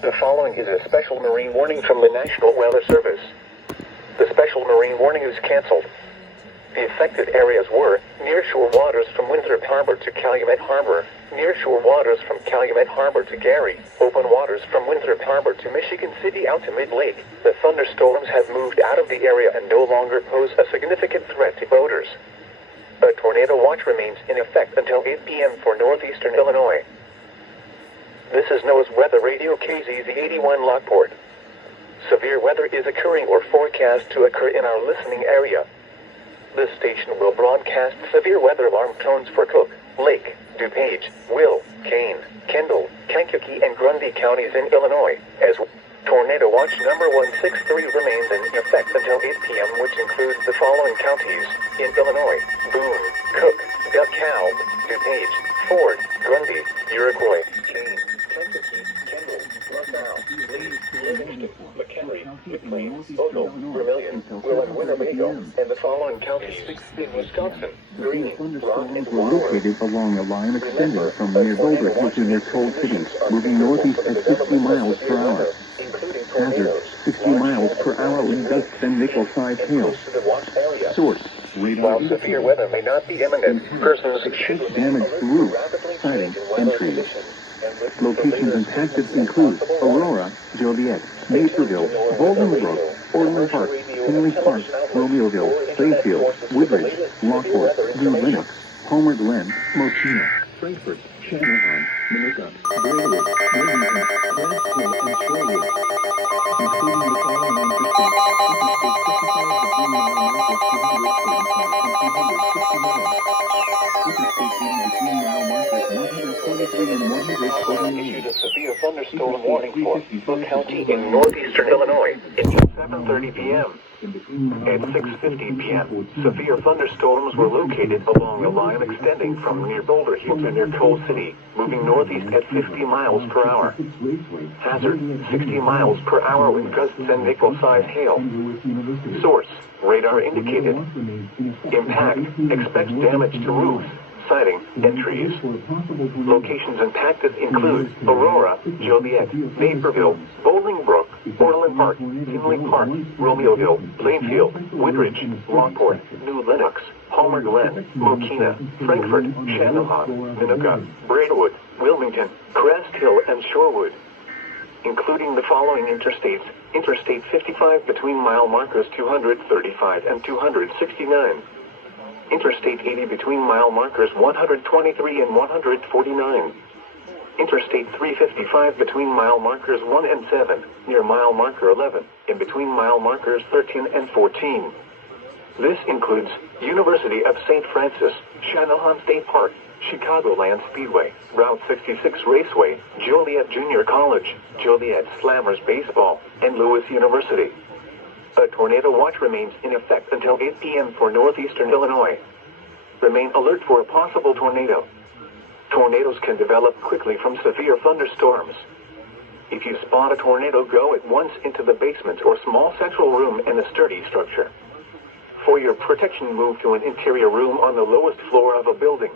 The following is a special marine warning from the National Weather Service. The special marine warning is canceled. The affected areas were nearshore waters from Winthrop Harbor to Calumet Harbor, nearshore waters from Calumet Harbor to Gary, open waters from Winthrop Harbor to Michigan City out to Mid-Lake. The thunderstorms have moved out of the area and no longer pose a significant threat to boaters. A tornado watch remains in effect until 8 p.m. for northeastern Illinois. This is NOAA's Weather Radio KZZ81 Lockport. Severe weather is occurring or forecast to occur in our listening area. This station will broadcast severe weather alarm tones for Cook, Lake, DuPage, Will, Kane, Kendall, Kankakee, and Grundy counties in Illinois, as Tornado Watch number 163 remains in effect until 8 p.m., which includes the following counties in Illinois: Boone, Cook, DuPage, DuPage, Ford, Grundy, Iroquois, Kane, Kankakee, Kendall, LaSalle, Lee, Livingston, McHenry, McLean, Ogle, Vermilion, Will, and Winnebago, and the following counties in Wisconsin: Greene, Rock, and were located along a line extending from near Boulder to near Coal City, moving northeast at 50 miles per hour. Hazard, 60 miles per hour with gusts and nickel-sized hail. Source, radar. While severe weather may not be imminent, persons should damage to roof, siding, and trees. Locations impacted include Aurora, Joliet, Naperville, Bolingbrook, Orland Park, Henry Park, Romeoville, Plainfield, Woodridge, Lockport, New Lenox, Palmer Glen, Mokina, Frankfort, Shanahan, Minooka, Greenwood, Wilmington, Cranston, and Sherwood, including the following interstate: issued a severe thunderstorm warning for Cook County in northeastern Illinois at 7:30 p.m. At 6:50 p.m., severe thunderstorms were located along a line extending from near Boulder Hill to near Coal City, moving northeast at 50 miles per hour. Hazard, 60 miles per hour with gusts and nickel-sized hail. Source, radar indicated. Impact, expects damage to roofs, siding, and trees. Locations impacted include Aurora, Joliet, Naperville, Bolingbrook, Orland Park, Tinley Park, Romeoville, Plainfield, Woodridge, Lockport, New Lenox, Palmer Glen, Mokina, Frankfort, Shanahan, Minooka, Braidwood, Wilmington, Crest Hill, and Shorewood, including the following interstates: Interstate 55 between mile markers 235 and 269. Interstate 80 between mile markers 123 and 149. Interstate 355 between mile markers 1 and 7, near mile marker 11, and between mile markers 13 and 14. This includes University of St. Francis, Shanahan State Park, Chicagoland Speedway, Route 66 Raceway, Joliet Junior College, Joliet Slammers Baseball, and Lewis University. A tornado watch remains in effect until 8 p.m. for northeastern Illinois. Remain alert for a possible tornado. Tornadoes can develop quickly from severe thunderstorms. If you spot a tornado, go at once into the basement or small central room in a sturdy structure. For your protection, move to an interior room on the lowest floor of a building.